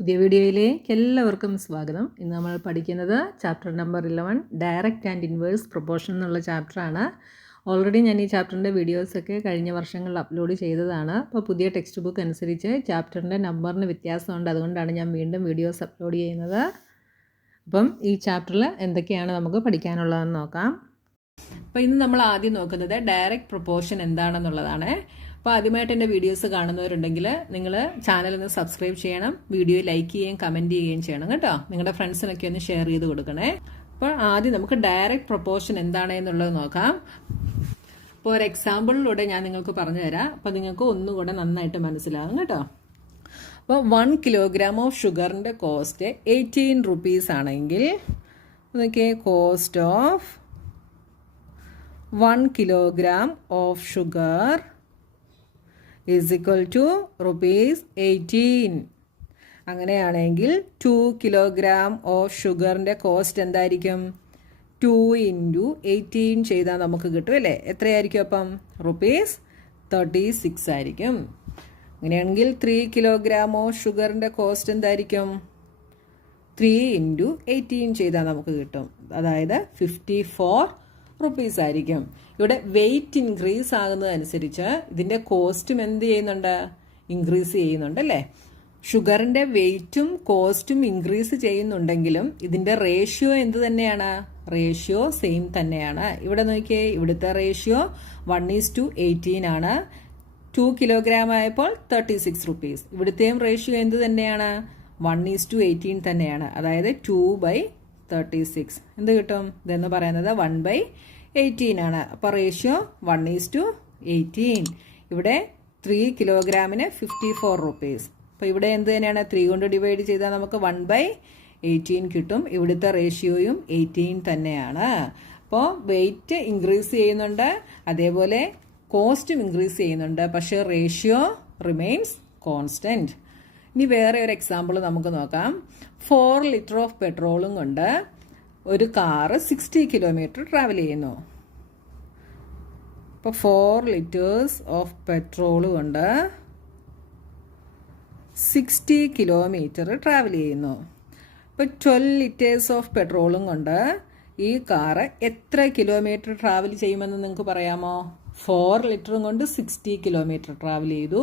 പുതിയ വീഡിയോയിലേക്ക് എല്ലാവർക്കും സ്വാഗതം. ഇന്ന് നമ്മൾ പഠിക്കുന്നത് chapter number 11 direct and inverse proportion എന്നുള്ള ചാപ്റ്ററാണ്. ഓൾറെഡി ഞാൻ ഈ ചാപ്റ്ററിൻ്റെ വീഡിയോസൊക്കെ കഴിഞ്ഞ വർഷങ്ങളിൽ അപ്ലോഡ് ചെയ്തതാണ്. അപ്പോൾ പുതിയ ടെക്സ്റ്റ് ബുക്ക് അനുസരിച്ച് ചാപ്റ്ററിൻ്റെ നമ്പറിന് വ്യത്യാസമുണ്ട്. അതുകൊണ്ടാണ് ഞാൻ വീണ്ടും വീഡിയോസ് അപ്ലോഡ് ചെയ്യുന്നത്. അപ്പം ഈ ചാപ്റ്ററിൽ എന്തൊക്കെയാണ് നമുക്ക് പഠിക്കാനുള്ളതെന്ന് നോക്കാം. അപ്പോൾ ഇന്ന് നമ്മൾ ആദ്യം നോക്കുന്നത് ഡയറക്റ്റ് പ്രൊപ്പോർഷൻ എന്താണെന്നുള്ളതാണ്. അപ്പോൾ ആദ്യമായിട്ട് എൻ്റെ വീഡിയോസ് കാണുന്നവരുണ്ടെങ്കിൽ നിങ്ങൾ ചാനലൊന്ന് സബ്സ്ക്രൈബ് ചെയ്യണം, വീഡിയോ ലൈക്ക് ചെയ്യുകയും കമൻറ്റ് ചെയ്യുകയും ചെയ്യണം കേട്ടോ. നിങ്ങളുടെ ഫ്രണ്ട്സിനൊക്കെ ഒന്ന് ഷെയർ ചെയ്ത് കൊടുക്കണേ. അപ്പോൾ ആദ്യം നമുക്ക് ഡയറക്റ്റ് പ്രൊപ്പോർഷൻ എന്താണ് എന്നുള്ളത് നോക്കാം. അപ്പോൾ ഒരു എക്സാമ്പിളിലൂടെ ഞാൻ നിങ്ങൾക്ക് പറഞ്ഞു തരാം. അപ്പോൾ നിങ്ങൾക്ക് ഒന്നുകൂടെ നന്നായിട്ട് മനസ്സിലാകും കേട്ടോ. അപ്പോൾ 1 കിലോഗ്രാം ഓഫ് ഷുഗറിൻ്റെ കോസ്റ്റ് 18 റുപ്പീസ് ആണെങ്കിൽ നോക്കിയേ, cost of 1 kilogram of sugar is equal to rupees 18. അങ്ങനെയാണെങ്കിൽ 2 കിലോഗ്രാം ഓഫ് ഷുഗറിൻ്റെ കോസ്റ്റ് എന്തായിരിക്കും? 2 × 18 ചെയ്താൽ നമുക്ക് കിട്ടും അല്ലേ? എത്രയായിരിക്കും അപ്പം? rupees 36 ആയിരിക്കും. അങ്ങനെയാണെങ്കിൽ 3 കിലോഗ്രാം ഓഫ് ഷുഗറിൻ്റെ കോസ്റ്റ് എന്തായിരിക്കും? 3 × 18 ചെയ്താൽ നമുക്ക് കിട്ടും. അതായത് 54 റുപ്പീസ് ആയിരിക്കും. ഇവിടെ വെയിറ്റ് ഇൻക്രീസ് ആകുന്നതനുസരിച്ച് ഇതിൻ്റെ കോസ്റ്റും എന്ത് ചെയ്യുന്നുണ്ട്? ഇൻക്രീസ് ചെയ്യുന്നുണ്ട് അല്ലേ? ഷുഗറിൻ്റെ വെയിറ്റും കോസ്റ്റും ഇൻക്രീസ് ചെയ്യുന്നുണ്ടെങ്കിലും ഇതിൻ്റെ റേഷ്യോ എന്ത് തന്നെയാണ്? റേഷ്യോ സെയിം തന്നെയാണ്. ഇവിടെ നോക്കിയേ, ഇവിടുത്തെ റേഷ്യോ 1:18 ആണ്. 2 കിലോഗ്രാം ആയപ്പോൾ 36 റുപ്പീസ്. ഇവിടുത്തെയും റേഷ്യോ എന്ത് തന്നെയാണ്? 1:18 തന്നെയാണ്. അതായത് 2/36 എന്ത് കിട്ടും? ഇതെന്ന് പറയുന്നത് 1/18 ആണ്. അപ്പോൾ റേഷ്യോ 1:18. ഇവിടെ 3 കിലോഗ്രാമിന് 54 റുപ്പീസ്. അപ്പോൾ ഇവിടെ എന്ത് തന്നെയാണ്? 3 കൊണ്ട് ഡിവൈഡ് ചെയ്താൽ നമുക്ക് 1/18 കിട്ടും. ഇവിടുത്തെ റേഷ്യോയും 18 തന്നെയാണ്. അപ്പോൾ വെയിറ്റ് ഇൻക്രീസ് ചെയ്യുന്നുണ്ട്, അതേപോലെ കോസ്റ്റും ഇൻക്രീസ് ചെയ്യുന്നുണ്ട്, പക്ഷേ റേഷ്യോ റിമെയിൻസ് കോൺസ്റ്റൻറ്റ്. ഇനി വേറെ ഒരു എക്സാമ്പിൾ നമുക്ക് നോക്കാം. 4 ലിറ്റർ ഓഫ് പെട്രോളും കൊണ്ട് ഒരു കാറ് 60 കിലോമീറ്റർ ട്രാവൽ ചെയ്യുന്നു. അപ്പോൾ 4 ലിറ്റേഴ്സ് ഓഫ് പെട്രോൾ കൊണ്ട് 60 കിലോമീറ്റർ ട്രാവൽ ചെയ്യുന്നു. ഇപ്പോൾ 12 ലിറ്റേഴ്സ് ഓഫ് പെട്രോളും കൊണ്ട് ഈ കാറ് എത്ര കിലോമീറ്റർ ട്രാവൽ ചെയ്യുമെന്ന് നിങ്ങൾക്ക് പറയാമോ? 4 ലിറ്ററും കൊണ്ട് 60 കിലോമീറ്റർ ട്രാവൽ ചെയ്തു.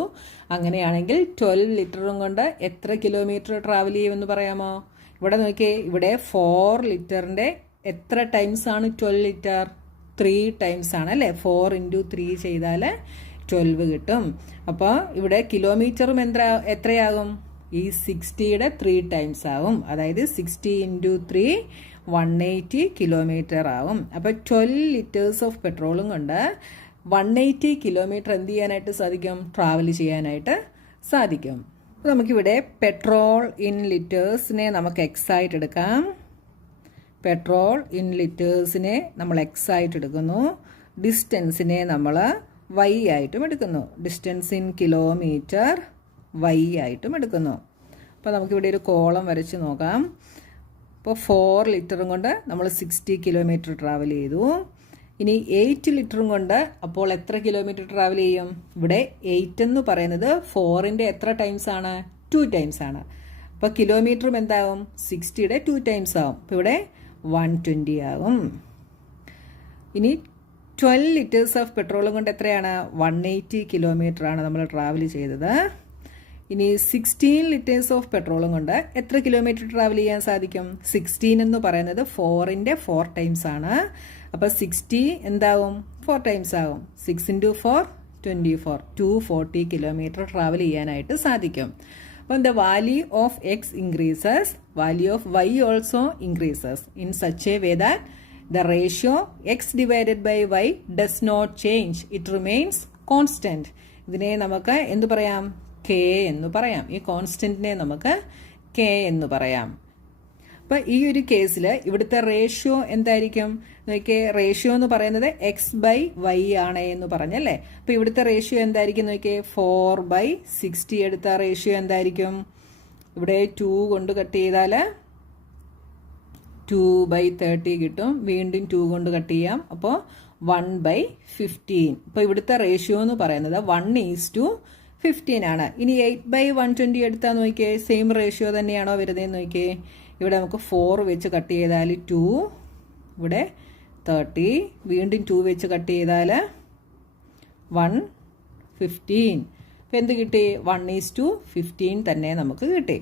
അങ്ങനെയാണെങ്കിൽ 12 ലിറ്ററും കൊണ്ട് എത്ര കിലോമീറ്റർ ട്രാവൽ ചെയ്യുമെന്ന് പറയാമോ? ഇവിടെ നോക്കിയേ, ഇവിടെ 4 ലിറ്ററിൻ്റെ എത്ര ടൈംസ് ആണ് 12 ലിറ്റർ? 3 ടൈംസ് ആണ് അല്ലേ? 4 × 3 ചെയ്താൽ 12 കിട്ടും. അപ്പോൾ ഇവിടെ കിലോമീറ്ററും എത്രയാകും? ഈ 60യുടെ 3 ടൈംസ് ആവും. അതായത് 60 × 3 180 കിലോമീറ്റർ ആവും. അപ്പോൾ 12 ലിറ്റേഴ്സ് ഓഫ് പെട്രോളും കൊണ്ട് 180 കിലോമീറ്റർ എന്ത് ചെയ്യാനായിട്ട് സാധിക്കും? ട്രാവൽ ചെയ്യാനായിട്ട് സാധിക്കും. അപ്പോൾ നമുക്കിവിടെ പെട്രോൾ ഇൻ ലിറ്റേഴ്സിനെ നമുക്ക് എക്സ് ആയിട്ട് എടുക്കാം. പെട്രോൾ ഇൻ ലിറ്റേഴ്സിനെ നമ്മൾ എക്സ് ആയിട്ട് എടുക്കുന്നു. ഡിസ്റ്റൻസിനെ നമ്മൾ വൈ ആയിട്ടും എടുക്കുന്നു. ഡിസ്റ്റൻസ് ഇൻ കിലോമീറ്റർ വൈ ആയിട്ടും എടുക്കുന്നു. അപ്പോൾ നമുക്കിവിടെ ഒരു കോളം വരച്ച് നോക്കാം. ഇപ്പോൾ 4 ലിറ്ററും കൊണ്ട് നമ്മൾ 60 കിലോമീറ്റർ ട്രാവൽ ചെയ്തു. ഇനി 8 ലിറ്ററും കൊണ്ട് അപ്പോൾ എത്ര കിലോമീറ്റർ ട്രാവൽ ചെയ്യും? ഇവിടെ 8 എന്ന് പറയുന്നത് 4ൻ്റെ എത്ര ടൈംസ് ആണ്? 2 ടൈംസ് ആണ്. അപ്പോൾ കിലോമീറ്ററും എന്താകും? 60യുടെ 2 ടൈംസ് ആകും. അപ്പോൾ ഇവിടെ 120 ആകും. ഇനി 12 ലിറ്റേഴ്സ് ഓഫ് പെട്രോളും കൊണ്ട് എത്രയാണ്? 180 കിലോമീറ്റർ ആണ് നമ്മൾ ട്രാവൽ ചെയ്തത്. ഇനി 16 ലിറ്റേഴ്സ് ഓഫ് പെട്രോളും കൊണ്ട് എത്ര കിലോമീറ്റർ ട്രാവൽ ചെയ്യാൻ സാധിക്കും? 16 എന്ന് പറയുന്നത് 4ൻ്റെ 4 ടൈംസ് ആണ്. അപ്പോൾ 60 എന്താവും? 4 ടൈംസ് ആകും. 6 × 4 24 240 കിലോമീറ്റർ ട്രാവൽ ചെയ്യാനായിട്ട് സാധിക്കും. അപ്പം the value of x increases, value of y also increases in such a way that the ratio x divided by y does not change, it remains constant. ഇതിനെ നമുക്ക് എന്ത് പറയാം? കെ എന്ന് പറയാം. ഈ കോൺസ്റ്റൻറ്റിനെ നമുക്ക് കെ എന്ന് പറയാം. അപ്പോൾ ഈ ഒരു കേസിൽ ഇവിടുത്തെ റേഷ്യോ എന്തായിരിക്കും? നോക്കിയേ, റേഷ്യോ എന്ന് പറയുന്നത് x/y ആണ് എന്ന് പറഞ്ഞല്ലേ. അപ്പോൾ ഇവിടുത്തെ റേഷ്യോ എന്തായിരിക്കും? നോക്കിയേ, 4/60 എടുത്ത റേഷ്യോ എന്തായിരിക്കും? ഇവിടെ 2 കൊണ്ട് കട്ട് ചെയ്താൽ 2/30 കിട്ടും. വീണ്ടും 2 കൊണ്ട് കട്ട് ചെയ്യാം. അപ്പോൾ 1/15. ഇപ്പോൾ ഇവിടുത്തെ റേഷ്യോ എന്ന് പറയുന്നത് 1:15 15 ആണ്. ഇനി 8/120 എടുത്താൽ നോക്കിയേ, സെയിം റേഷ്യോ തന്നെയാണോ വരുന്നതെന്ന് നോക്കിയേ. ഇവിടെ നമുക്ക് 4 വെച്ച് കട്ട് ചെയ്താൽ 2, ഇവിടെ 30, വീണ്ടും 2 വെച്ച് കട്ട് ചെയ്താൽ 115. അപ്പോൾ എന്ത് കിട്ടി? 1:15 തന്നെ നമുക്ക് കിട്ടി.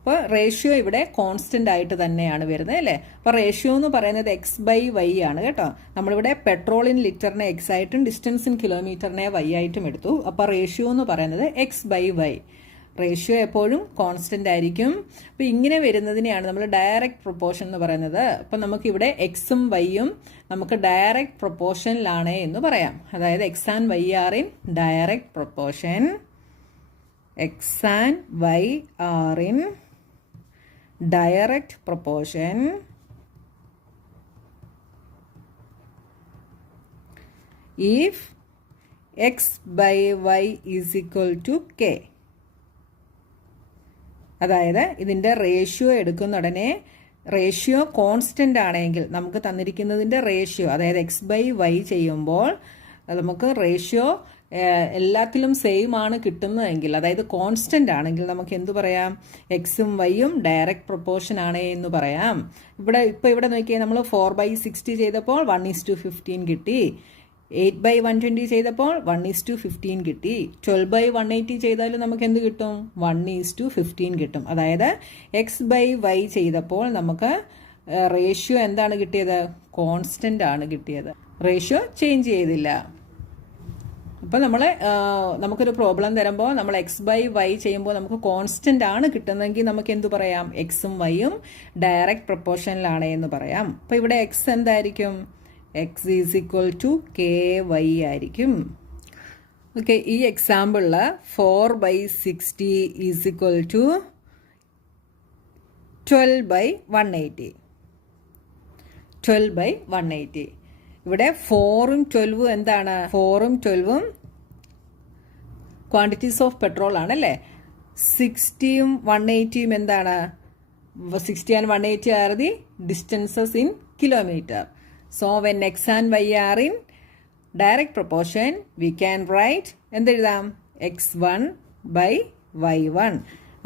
അപ്പോൾ റേഷ്യോ ഇവിടെ കോൺസ്റ്റൻ്റ് ആയിട്ട് തന്നെയാണ് വരുന്നത് അല്ലേ. അപ്പോൾ റേഷ്യോ എന്ന് പറയുന്നത് x/y ആണ് കേട്ടോ. നമ്മളിവിടെ പെട്രോൾ ഇൻ ലിറ്ററിനെ x ആയിട്ടും ഡിസ്റ്റൻസ് ഇൻ കിലോമീറ്ററിനെ y ആയിട്ടും എടുത്തു. അപ്പോൾ റേഷ്യോ എന്ന് പറയുന്നത് x/y. റേഷ്യോ എപ്പോഴും കോൺസ്റ്റൻ്റ് ആയിരിക്കും. അപ്പോൾ ഇങ്ങനെ വരുന്നതിനെയാണ് നമ്മൾ ഡയറക്റ്റ് പ്രൊപ്പോർഷൻ എന്ന് പറയുന്നത്. അപ്പോൾ നമുക്കിവിടെ എക്സും വൈയും നമുക്ക് ഡയറക്റ്റ് പ്രൊപ്പോർഷനിലാണ് എന്ന് പറയാം. അതായത് x and y R in direct proportion. x and y are in direct proportion if x/y is equal to k. അതായത് ഇതിൻ്റെ റേഷ്യോ എടുക്കുന്ന ഉടനെ റേഷ്യോ കോൺസ്റ്റൻ്റ് ആണെങ്കിൽ നമുക്ക് തന്നിരിക്കുന്നതിൻ്റെ റേഷ്യോ അതായത് x/y ചെയ്യുമ്പോൾ നമുക്ക് റേഷ്യോ എല്ലാത്തിലും സെയിം ആണ് കിട്ടുന്നതെങ്കിൽ, അതായത് കോൺസ്റ്റൻ്റ് ആണെങ്കിൽ നമുക്ക് എന്തു പറയാം? എക്സും വൈയും ഡയറക്റ്റ് പ്രൊപ്പോർഷൻ ആണ് എന്ന് പറയാം. ഇവിടെ നോക്കിയാൽ നമ്മൾ 4/60 ചെയ്തപ്പോൾ 1:15 കിട്ടി. 8/120 ചെയ്തപ്പോൾ 1:15 കിട്ടി. 12/180 ചെയ്താലും നമുക്ക് എന്ത് കിട്ടും? 1:15 കിട്ടും. അതായത് x/y ചെയ്തപ്പോൾ നമുക്ക് റേഷ്യോ എന്താണ് കിട്ടിയത്? കോൺസ്റ്റൻ്റ് ആണ് കിട്ടിയത്. റേഷ്യോ ചേഞ്ച് ചെയ്തില്ല. അപ്പോൾ നമുക്കൊരു പ്രോബ്ലം തരുമ്പോൾ നമ്മൾ x/y ചെയ്യുമ്പോൾ നമുക്ക് കോൺസ്റ്റൻ്റ് ആണ് കിട്ടുന്നതെങ്കിൽ നമുക്ക് എന്തു പറയാം? എക്സും വൈയും ഡയറക്റ്റ് പ്രൊപ്പോർഷനിലാണ് എന്ന് പറയാം. അപ്പോൾ ഇവിടെ x എന്തായിരിക്കും? x is equal to ky ആയിരിക്കും. ഓക്കെ, ഈ എക്സാമ്പിളിൽ 4/60 ഈസ് ഈക്വൽ ടു 12/180. 12/180. ഇവിടെ 4ഉം 12ഉം എന്താണ്? 4ഉം 12ഉം ക്വാണ്ടിറ്റീസ് ഓഫ് പെട്രോൾ ആണല്ലേ. 60ഉം 180ഉം എന്താണ്? 60 and 180 are the distances in kilometer. So when x and y are in direct proportion, we can write എന്തെഴുതാം? x1/y1.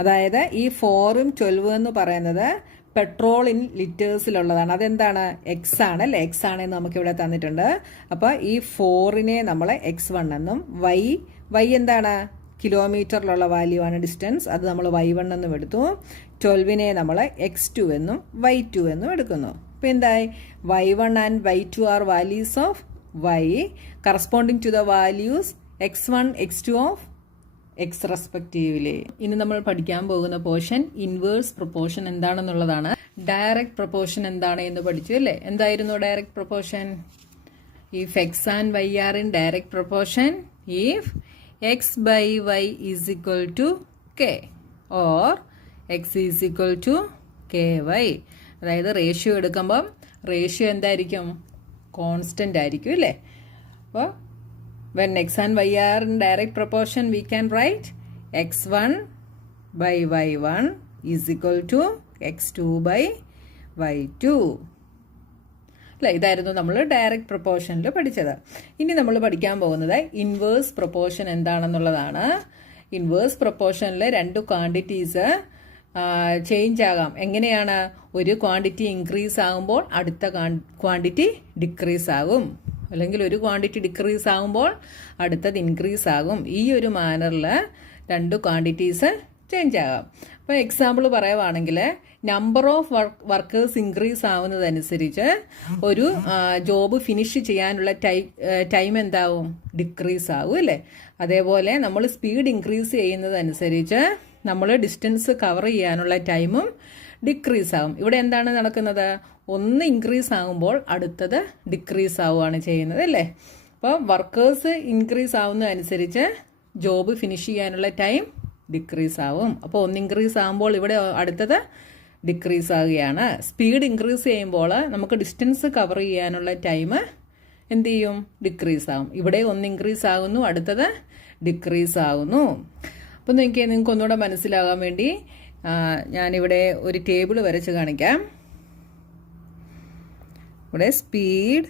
അതായത് ഈ 4ഉം 12ഉം എന്ന് പറയുന്നത് പെട്രോൾ ഇൻ ലിറ്റേഴ്സിലുള്ളതാണ്. അതെന്താണ്? എക്സ് ആണ് അല്ലേ. എക്സ് ആണെന്ന് നമുക്കിവിടെ തന്നിട്ടുണ്ട്. അപ്പോൾ ഈ 4നെ നമ്മൾ x1 എന്നും വൈ എന്താണ്? കിലോമീറ്ററിലുള്ള വാല്യൂ ആണ് ഡിസ്റ്റൻസ്. അത് നമ്മൾ y1 എന്നും എടുത്തു. 12നെ നമ്മൾ x2 എന്നും y2 എന്നും എടുക്കുന്നു. അപ്പോൾ എന്തായി? y1 and y2 are values of y corresponding to the values x1, x2 of x respectively. ഇനി നമ്മൾ പഠിക്കാൻ പോകുന്ന പോർഷൻ ഇൻവേഴ്സ് പ്രൊപ്പോർഷൻ എന്താണെന്നുള്ളതാണ്. ഡയറക്റ്റ് പ്രൊപ്പോർഷൻ എന്താണ് എന്ന് പഠിച്ചു അല്ലേ. എന്തായിരുന്നു direct proportion? If x and y are in direct proportion, if x/y is equal to k or x is equal to ky. അതായത് റേഷ്യോ എടുക്കുമ്പം റേഷ്യോ എന്തായിരിക്കും? കോൺസ്റ്റൻ്റ് ആയിരിക്കും അല്ലേ. അപ്പോൾ when x and y are in direct proportion, we can write x1/y1 is equal to x2/y2. അല്ല, ഇതായിരുന്നു നമ്മൾ direct പ്രൊപ്പോർഷനിൽ പഠിച്ചത്. ഇനി നമ്മൾ പഠിക്കാൻ പോകുന്നത് ഇൻവേഴ്സ് പ്രൊപ്പോർഷൻ എന്താണെന്നുള്ളതാണ്. ഇൻവേഴ്സ് പ്രൊപ്പോർഷനിൽ 2 ക്വാണ്ടിറ്റീസ് ചേഞ്ച് ആകാം. എങ്ങനെയാണ്? ഒരു ക്വാണ്ടിറ്റി ഇൻക്രീസ് ആകുമ്പോൾ അടുത്ത ക്വാണ്ടിറ്റി ഡിക്രീസ് ആകും, അല്ലെങ്കിൽ ഒരു ക്വാണ്ടിറ്റി ഡിക്രീസ് ആകുമ്പോൾ അടുത്തത് ഇൻക്രീസ് ആകും. ഈ ഒരു മാനറിൽ 2 ക്വാണ്ടിറ്റീസ് ചേഞ്ച് ആകാം. അപ്പോൾ എക്സാമ്പിൾ പറയുവാണെങ്കിൽ നമ്പർ ഓഫ് വർക്കേഴ്സ് ഇൻക്രീസ് ആവുന്നതനുസരിച്ച് ഒരു ജോബ് ഫിനിഷ് ചെയ്യാനുള്ള ടൈം എന്താവും? ഡിക്രീസ് ആകും അല്ലേ. അതേപോലെ നമ്മൾ സ്പീഡ് ഇൻക്രീസ് ചെയ്യുന്നതനുസരിച്ച് നമ്മൾ ഡിസ്റ്റൻസ് കവർ ചെയ്യാനുള്ള ടൈമും ഡിക്രീസ് ആകും. ഇവിടെ എന്താണ് നടക്കുന്നത്? ഒന്ന് ഇൻക്രീസ് ആകുമ്പോൾ അടുത്തത് ഡിക്രീസ് ആവുകയാണ് ചെയ്യുന്നത് അല്ലേ. അപ്പോൾ വർക്കേഴ്സ് ഇൻക്രീസ് ആവുന്നതനുസരിച്ച് ജോബ് ഫിനിഷ് ചെയ്യാനുള്ള ടൈം ഡിക്രീസ് ആവും. അപ്പോൾ ഒന്ന് ഇൻക്രീസ് ആകുമ്പോൾ ഇവിടെ അടുത്തത് ഡിക്രീസ് ആവുകയാണ്. സ്പീഡ് ഇൻക്രീസ് ചെയ്യുമ്പോൾ നമുക്ക് ഡിസ്റ്റൻസ് കവർ ചെയ്യാനുള്ള ടൈം എന്ത് ചെയ്യും? ഡിക്രീസ് ആകും. ഇവിടെ ഒന്ന് ഇൻക്രീസ് ആകുന്നു, അടുത്തത് ഡിക്രീസ് ആകുന്നു. അപ്പോൾ നിങ്ങൾക്ക് ഒന്നുകൂടെ മനസ്സിലാകാൻ വേണ്ടി ഞാനിവിടെ ഒരു ടേബിൾ വരച്ച് കാണിക്കാം. ഇവിടെ speed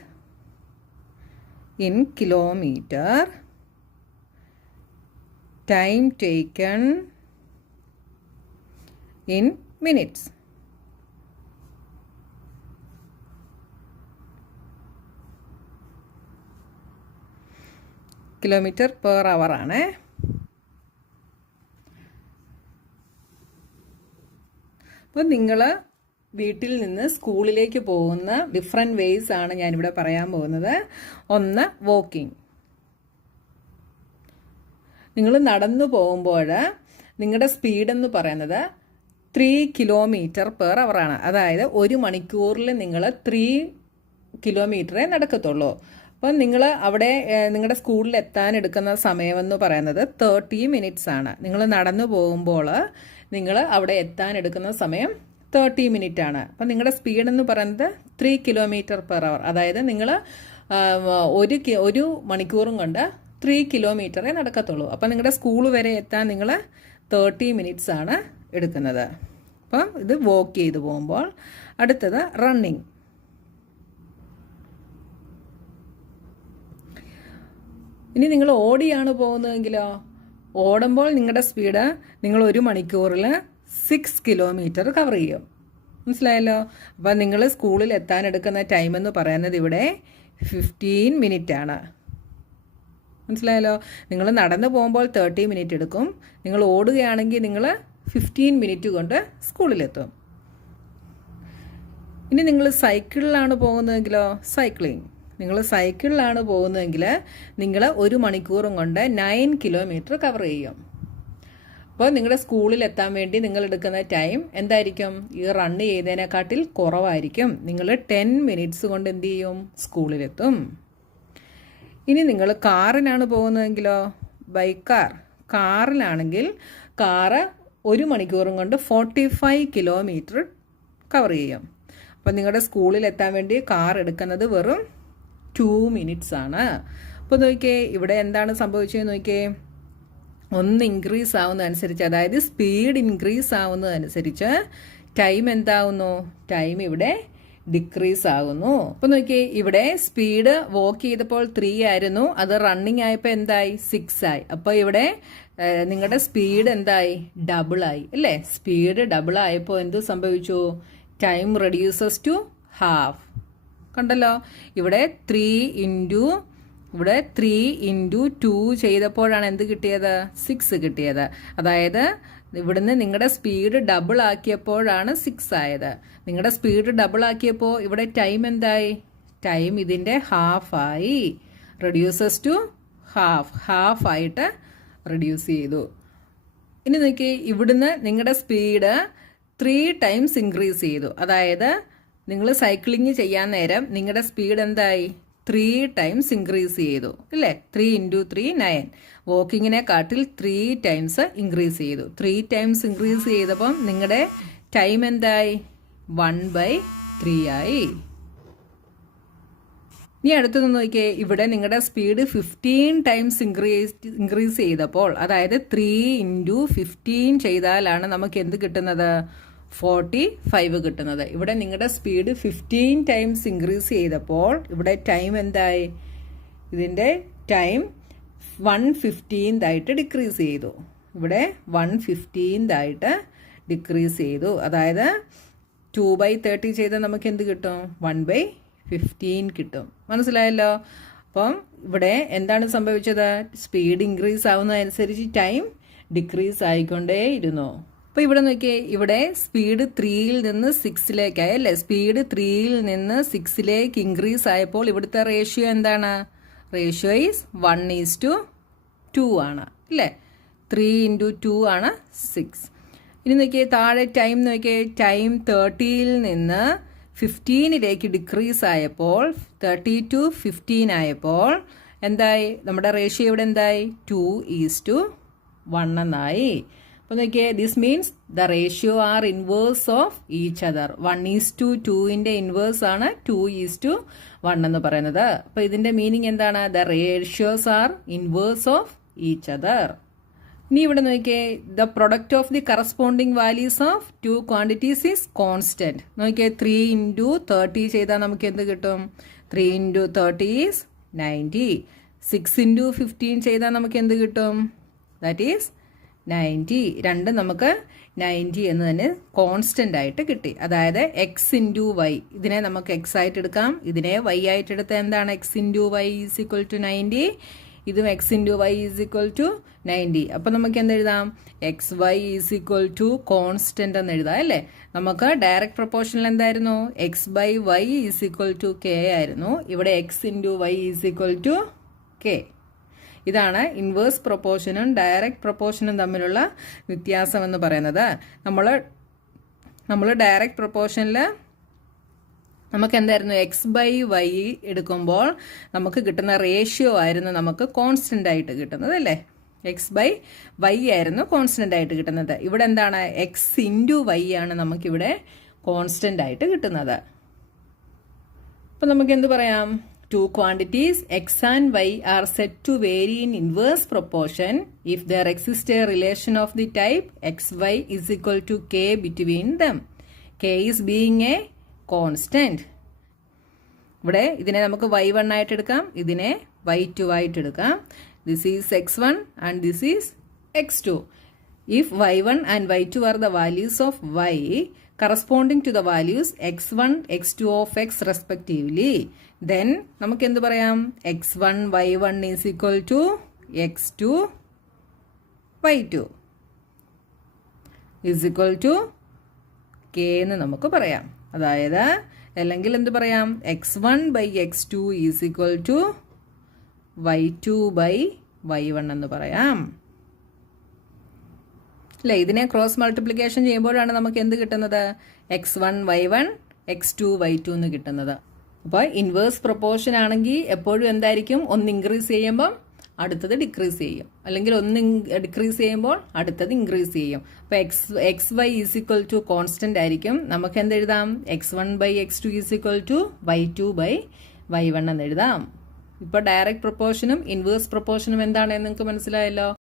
in kilometre time taken in minutes. Kilometre per hour ആണ്. അപ്പോൾ നിങ്ങൾ വീട്ടിൽ നിന്ന് സ്കൂളിലേക്ക് പോകുന്ന ഡിഫറെൻറ്റ് വേയ്സ് ആണ് ഞാനിവിടെ പറയാൻ പോകുന്നത്. ഒന്ന്, വാക്കിംഗ്. നിങ്ങൾ നടന്നു പോകുമ്പോൾ നിങ്ങളുടെ സ്പീഡെന്ന് പറയുന്നത് 3 കിലോമീറ്റർ പെർ അവർ ആണ്. അതായത് 1 മണിക്കൂറിൽ നിങ്ങൾ 3 കിലോമീറ്ററേ നടക്കത്തുള്ളൂ. അപ്പം നിങ്ങൾ അവിടെ നിങ്ങളുടെ സ്കൂളിൽ എത്താൻ എടുക്കുന്ന സമയമെന്ന് പറയുന്നത് 30 മിനിറ്റ്സ് ആണ്. നിങ്ങൾ നടന്നു പോകുമ്പോൾ നിങ്ങൾ അവിടെ എത്താൻ എടുക്കുന്ന സമയം 30 മിനിറ്റ് ആണ്. അപ്പം നിങ്ങളുടെ സ്പീഡെന്ന് പറയുന്നത് 3 കിലോമീറ്റർ പെർ അവർ. അതായത് നിങ്ങൾ 1 മണിക്കൂറും കൊണ്ട് 3 കിലോമീറ്ററേ നടക്കത്തുള്ളൂ. അപ്പം നിങ്ങളുടെ സ്കൂൾ വരെ എത്താൻ നിങ്ങൾ 30 മിനിറ്റ്സ് ആണ് എടുക്കുന്നത്. അപ്പം ഇത് വാക്ക് ചെയ്ത് പോകുമ്പോൾ. അടുത്തത് റണ്ണിങ്. ഇനി നിങ്ങൾ ഓടിയാണ് പോകുന്നതെങ്കിലോ, ഓടുമ്പോൾ നിങ്ങളുടെ സ്പീഡ് നിങ്ങൾ 1 മണിക്കൂറിൽ 6 കിലോമീറ്റർ കവർ ചെയ്യും. മനസ്സിലായല്ലോ? അപ്പം നിങ്ങൾ സ്കൂളിൽ എത്താൻ എടുക്കുന്ന ടൈം എന്ന് പറയുന്നത് ഇവിടെ 15 മിനിറ്റ് ആണ്. മനസ്സിലായല്ലോ? നിങ്ങൾ നടന്നു പോകുമ്പോൾ 30 മിനിറ്റ് എടുക്കും. നിങ്ങൾ ഓടുകയാണെങ്കിൽ നിങ്ങൾ 15 മിനിറ്റ് കൊണ്ട് സ്കൂളിലെത്തും. ഇനി നിങ്ങൾ സൈക്കിളിലാണ് പോകുന്നതെങ്കിലോ, സൈക്ലിംഗ്. നിങ്ങൾ സൈക്കിളിലാണ് പോകുന്നതെങ്കിൽ നിങ്ങൾ 1 മണിക്കൂറും കൊണ്ട് 9 കിലോമീറ്റർ കവർ ചെയ്യും. അപ്പോൾ നിങ്ങളുടെ സ്കൂളിൽ എത്താൻ വേണ്ടി നിങ്ങൾ എടുക്കുന്ന ടൈം എന്തായിരിക്കും? ഈ റണ്ണ് ചെയ്തതിനെക്കാട്ടിൽ കുറവായിരിക്കും. നിങ്ങൾ 10 മിനിറ്റ്സ് കൊണ്ട് എന്ത് ചെയ്യും? സ്കൂളിലെത്തും. ഇനി നിങ്ങൾ കാറിനാണ് പോകുന്നതെങ്കിലോ, ബൈക്ക് കാറിലാണെങ്കിൽ കാറ് 1 മണിക്കൂറും കൊണ്ട് 45 കിലോമീറ്റർ കവർ ചെയ്യും. അപ്പോൾ നിങ്ങളുടെ സ്കൂളിൽ എത്താൻ വേണ്ടി കാർ എടുക്കുന്നത് വെറും 2 മിനിറ്റ്സ് ആണ്. അപ്പോൾ നോക്കിയേ ഇവിടെ എന്താണ് സംഭവിച്ചതെന്ന് നോക്കിയേ. ഒന്ന് ഇൻക്രീസ് ആവുന്നതനുസരിച്ച്, അതായത് സ്പീഡ് ഇൻക്രീസ് ആവുന്നതനുസരിച്ച് ടൈം എന്താവുന്നു? ടൈം ഇവിടെ ഡിക്രീസ് ആകുന്നു. അപ്പോൾ നോക്കിയേ, ഇവിടെ സ്പീഡ് വാക്ക് ചെയ്തപ്പോൾ 3 ആയിരുന്നു, അത് റണ്ണിങ് ആയപ്പോൾ എന്തായി? 6 ആയി. അപ്പോൾ ഇവിടെ നിങ്ങളുടെ സ്പീഡ് എന്തായി? ഡബിൾ ആയി അല്ലേ? സ്പീഡ് ഡബിൾ ആയപ്പോൾ എന്ത് സംഭവിച്ചു? Time reduces to half. കണ്ടല്ലോ, ഇവിടെ 3 ഇൻറ്റു 2 ചെയ്തപ്പോഴാണ് എന്ത് കിട്ടിയത്? 6 കിട്ടിയത്. അതായത് ഇവിടുന്ന് നിങ്ങളുടെ സ്പീഡ് ഡബിൾ ആക്കിയപ്പോഴാണ് 6 ആയത്. നിങ്ങളുടെ സ്പീഡ് ഡബിൾ ആക്കിയപ്പോൾ ഇവിടെ ടൈം എന്തായി? ടൈം ഇതിൻ്റെ ഹാഫായി. റെഡ്യൂസസ് ടു ഹാഫ് ആയിട്ട് റെഡ്യൂസ് ചെയ്തു. ഇനി നോക്കി, ഇവിടുന്ന് നിങ്ങളുടെ സ്പീഡ് 3 ടൈംസ് ഇൻക്രീസ് ചെയ്തു. അതായത് നിങ്ങൾ സൈക്ലിംഗ് ചെയ്യാൻ നേരം നിങ്ങളുടെ സ്പീഡ് എന്തായി? 3 ടൈംസ് ഇൻക്രീസ് ചെയ്തു അല്ലേ? 3 ഇൻറ്റു 3 9. വാക്കിങ്ങിനെ കാട്ടിൽ 3 ടൈംസ് ഇൻക്രീസ് ചെയ്തു. 3 ടൈംസ് ഇൻക്രീസ് ചെയ്തപ്പം നിങ്ങളുടെ ടൈം എന്തായി? 1/3 ആയി. ഇനി അടുത്തത് നോക്കിയേ, ഇവിടെ നിങ്ങളുടെ സ്പീഡ് 15 ടൈംസ് ഇൻക്രീസ് ചെയ്തപ്പോൾ, അതായത് 3 ഇൻറ്റു 15 ചെയ്താലാണ് നമുക്ക് എന്ത് കിട്ടുന്നത്? 45 കിട്ടുന്നത്. ഇവിടെ നിങ്ങളുടെ സ്പീഡ് 15 ടൈംസ് ഇൻക്രീസ് ചെയ്തപ്പോൾ ഇവിടെ ടൈം എന്തായി? ഇതിൻ്റെ ടൈം 1/15 ആയിട്ട് ഡിക്രീസ് ചെയ്തു. ഇവിടെ 1/15 ആയിട്ട് ഡിക്രീസ് ചെയ്തു. അതായത് 2/30 ചെയ്താൽ നമുക്ക് എന്ത് കിട്ടും? 1/15 കിട്ടും. മനസ്സിലായല്ലോ? അപ്പം ഇവിടെ എന്താണ് സംഭവിച്ചത്? സ്പീഡ് ഇൻക്രീസ് ആവുന്നതനുസരിച്ച് ടൈം ഡിക്രീസ് ആയിക്കൊണ്ടേയിരുന്നു. അപ്പോൾ ഇവിടെ നോക്കിയേ, ഇവിടെ സ്പീഡ് 3യിൽ നിന്ന് 6ലേക്കായി അല്ലേ? സ്പീഡ് 3യിൽ നിന്ന് 6ലേക്ക് ഇൻക്രീസ് ആയപ്പോൾ ഇവിടുത്തെ റേഷ്യോ എന്താണ്? റേഷ്യോ ഈസ് 1:2 ആണ് അല്ലേ? 3 ഇൻറ്റു 2 ആണ് 6. ഇനി നോക്കിയേ, താഴെ ടൈം നോക്കിയേ. ടൈം 30യിൽ നിന്ന് 15ലേക്ക് ഡിക്രീസ് ആയപ്പോൾ, 30 to 15 ആയപ്പോൾ എന്തായി? നമ്മുടെ റേഷ്യോ ഇവിടെ എന്തായി? 2:1 എന്നായി. അപ്പോൾ നോക്കിയേ, this means the ratio are inverse of each other. 1:2ന്റെ ഇൻവേഴ്സ് ആണ് 2:1 എന്ന് പറയുന്നത്. അപ്പോൾ ഇതിന്റെ മീനിങ് എന്താണ്? The ratios are inverse of each other. ഇനി ഇവിടെ നോക്കിയേ, the product of the corresponding values of 2 quantities is constant. നോക്കിയേ, 3 ഇൻറ്റു 30 ചെയ്താൽ നമുക്ക് എന്ത് കിട്ടും? 3 ഇൻറ്റു 30 ഈസ് 90. 6 ഇൻറ്റു 15 ചെയ്താൽ നമുക്ക് എന്ത് കിട്ടും? That is 90. രണ്ടും നമുക്ക് 90 എന്ന് തന്നെ കോൺസ്റ്റൻ്റ് ആയിട്ട് കിട്ടി. അതായത് എക്സ് ഇൻറ്റു വൈ, ഇതിനെ നമുക്ക് എക്സ് ആയിട്ട് എടുക്കാം, ഇതിനെ വൈ ആയിട്ട് എടുത്താൽ എന്താണ് x into y is equal to 90, ഇതും x into y is equal to 90. അപ്പം നമുക്ക് എന്തെഴുതാം, x y is equal to constant എന്ന് എഴുതാം അല്ലേ. നമുക്ക് ഡയറക്റ്റ് പ്രൊപ്പോർഷനിൽ എന്തായിരുന്നു, x by y is equal to k ആയിരുന്നു. ഇവിടെ x into y is equal to k. ഇതാണ് ഇൻവേഴ്സ് പ്രൊപ്പോർഷനും ഡയറക്റ്റ് പ്രൊപ്പോർഷനും തമ്മിലുള്ള വ്യത്യാസം എന്ന് പറയുന്നത്. നമ്മൾ ഡയറക്റ്റ് പ്രൊപ്പോർഷനിൽ നമുക്ക് എന്തായിരുന്നു, എക്സ് ബൈ വൈ എടുക്കുമ്പോൾ നമുക്ക് കിട്ടുന്ന റേഷ്യോ ആയിരുന്നു നമുക്ക് കോൺസ്റ്റൻ്റ് ആയിട്ട് കിട്ടുന്നത് അല്ലേ. എക്സ് ബൈ വൈ ആയിരുന്നു കോൺസ്റ്റൻ്റ് ആയിട്ട് കിട്ടുന്നത്. ഇവിടെ എന്താണ്, എക്സ് ഇൻറ്റു വൈ ആണ് നമുക്കിവിടെ കോൺസ്റ്റൻ്റ് ആയിട്ട് കിട്ടുന്നത്. അപ്പം നമുക്ക് എന്ത് പറയാം, two quantities x and y are said to vary in inverse proportion if there exists a relation of the type xy is equal to k between them. K is being a constant. ഇവിടെ ഇതിനെ നമുക്ക് y1 ആയിട്ട് എടുക്കാം, ഇതിനെ y2 ആയിട്ട് എടുക്കാം. This is x1 and this is x2. If y1 and y2 are the values of y corresponding to the values x1, x2 of x respectively, then നമുക്ക് എന്ത് പറയാം, x1 y1 is equal to x2 y2 is equal to k എന്ന് നമുക്ക് പറയാം. അതായത് അല്ലെങ്കിൽ എന്ത് പറയാം, x1 by x2 is equal to y2 by y1 എന്ന് പറയാം അല്ലേ. ഇതിനെ ക്രോസ് മൾട്ടിപ്ലിക്കേഷൻ ചെയ്യുമ്പോഴാണ് നമുക്ക് എന്ത് കിട്ടുന്നത്, x1 y1 x2 y2 എന്ന് കിട്ടുന്നത്. അപ്പോൾ ഇൻവേഴ്സ് പ്രൊപ്പോർഷൻ ആണെങ്കിൽ എപ്പോഴും എന്തായിരിക്കും, ഒന്ന് ഇൻക്രീസ് ചെയ്യുമ്പം അടുത്തത് ഡിക്രീസ് ചെയ്യും, അല്ലെങ്കിൽ ഒന്ന് ഡിക്രീസ് ചെയ്യുമ്പോൾ അടുത്തത് ഇൻക്രീസ് ചെയ്യും. അപ്പോൾ x y is equal to constant ആയിരിക്കും. നമുക്ക് എന്തെഴുതാം, x1 by x2 is equal to y2 by y1 എന്ന് എഴുതാം. ഇപ്പോൾ ഡയറക്റ്റ് പ്രൊപ്പോർഷനും ഇൻവേഴ്സ് പ്രൊപ്പോർഷനും എന്താണെന്ന് നിങ്ങൾക്ക് മനസ്സിലായല്ലോ.